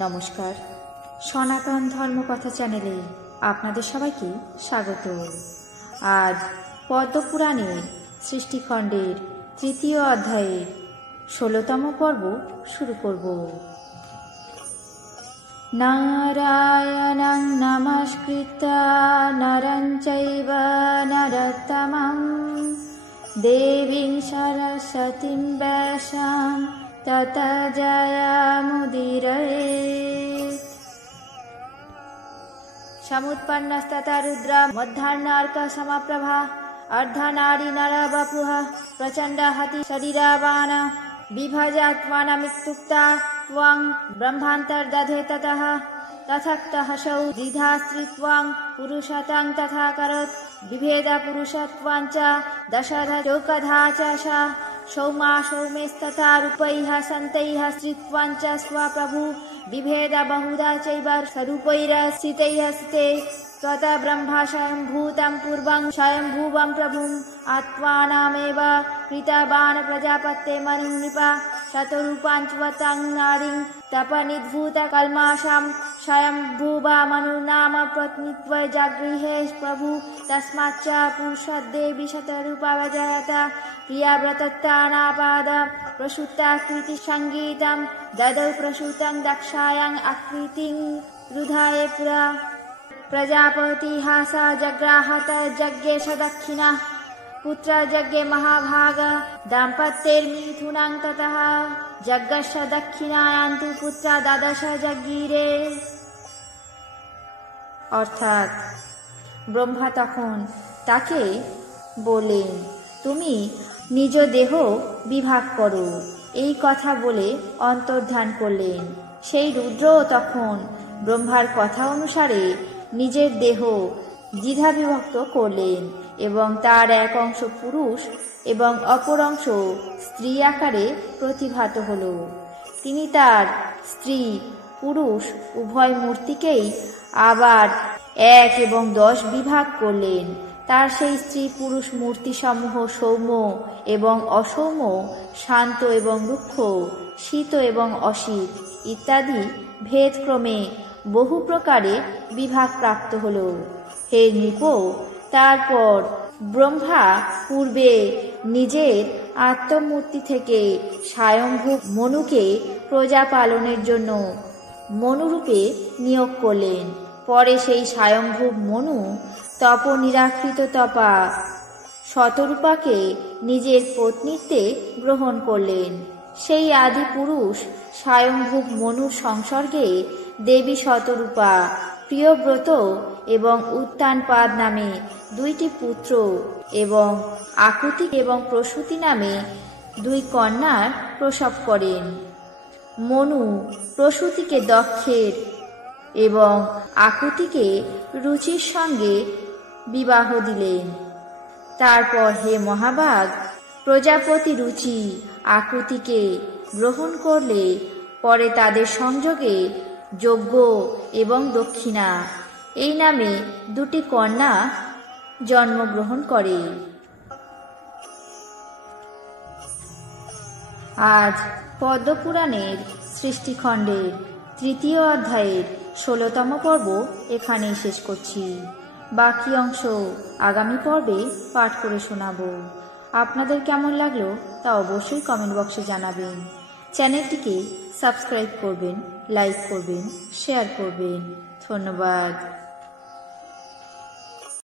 নমস্কার, সনাতন ধর্মকথা চ্যানেলে আপনাদের সবাইকে স্বাগত। আজ পদ্মপুরাণের সৃষ্টিখণ্ডের ৩য় অধ্যায়ের ১৬তম পর্ব শুরু করব। নারায়ণং নমস্কৃত্য নরং চৈব নরোত্তমং দেবীং সরস্বতীং ব্যাসাং ততো জয়মুদীরয়েৎ। समुत्पन्नस्तथा रुद्र मध्याह्नार्क समप्रभा अर्धनारी नर वपुः प्रचण्ड हति शरीरवान विभजात्मानमित्युक्ता त्वं ब्रह्मान्तर्दधे ततः तथक्तहसौ द्विधास्त्रित्वं पुरुषतं तथा करोत् विभेद पुरुषत्वं च दशधा चौकधा च सौमा सौमेस्तथा रूपैः सन्तैः स्त्रीत्वं च स्वप्रभु विभेद बहुधा चैव स्वरूपैरस्थितैः स्थिते स्वतः ब्रह्मा स्वयंभूतं पूर्वं स्वयंभुवं प्रभुम् आत्मानमेव कृतवान् प्रजापते मनुनृपा शतरूपाञ्चवतं नारीं तपनिद्भूतकल्माषं स्वयंभुव मनुर्नाम पत्नीत्व जागृहे प्रभु तस्माच्च पुरुषद्देवी शतरूपवजयत प्रियव्रतत्तानापाद प्रसूताकृति संगीतं ददौ प्रसूतं दक्षायां आकृतिं रुधाय पुरा प्रजापतिः स जग्राहत यज्ञे सदक्षिणः पुत्र यज्ञे महाभाग दाम्पत्यैर्मिथुनं ततः यज्ञस्य दक्षिणायान्तु पुत्र द्वादश যজ্ঞিরে। অর্থাৎ ব্রহ্মা তখন তাকে বলেন, তুমি নিজ দেহ বিভাগ করো, এই কথা বলে অন্তর্ধান করলেন। সেই রুদ্রও তখন ব্রহ্মার কথা অনুসারে নিজের দেহ দ্বিধা বিভক্ত করলেন এবং তার এক অংশ পুরুষ এবং অপর অংশ স্ত্রী আকারে প্রতিভাত হল। তিনি তার স্ত্রী পুরুষ উভয় মূর্তিকেই আবার ১ এবং ১০ বিভাগ করলেন। তার সেই স্ত্রী পুরুষ মূর্তিসমূহ সৌম্য এবং অসৌম্য, শান্ত এবং রুক্ষ, শীত এবং অশীত ইত্যাদি ভেদক্রমে বহু প্রকারে বিভাগ প্রাপ্ত হল। হে নৃপ, তারপর ব্রহ্মা পূর্বে নিজের আত্মমূর্তি থেকে স্বয়ংভূ মনুকে প্রজা পালনের জন্য মনুরূপে নিয়োগ করলেন। পরে সেই স্বয়ংভূ মনু তপ নিরাকৃত তপা শতরূপাকে নিজের পত্নীত্বে গ্রহণ করলেন। সেই আদি পুরুষ স্বয়ংভূ মনুর সংসর্গে দেবী শতরূপা, প্রিয়ব্রত এবং উত্তানপাদ নামে ২টি পুত্র এবং আকুতি এবং প্রসূতি নামে ২ কন্যার প্রসব করেন। মনু প্রসূতিকে দক্ষের এবং আকুতিকে রুচির সঙ্গে বিবাহ দিলেন। তারপর হে মহাভাগ, প্রজাপতি রুচি আকুতিকে গ্রহণ করলে পরে তাদের সংযোগে যজ্ঞ এবং দক্ষিণা এই নামে ২টি কন্যা জন্মগ্রহণ করে। আজ পদ্মপুরাণের সৃষ্টিখণ্ডের ৩য় অধ্যায়ের ১৬তম পর্ব এখানেই শেষ করছি। বাকি অংশ আগামী পর্বে পাঠ করে শোনাব। আপনাদের কেমন লাগলো তা অবশ্যই কমেন্ট বক্সে জানাবেন। চ্যানেলটিকে সাবস্ক্রাইব করবেন, লাইক করবেন, শেয়ার করবেন। ধন্যবাদ।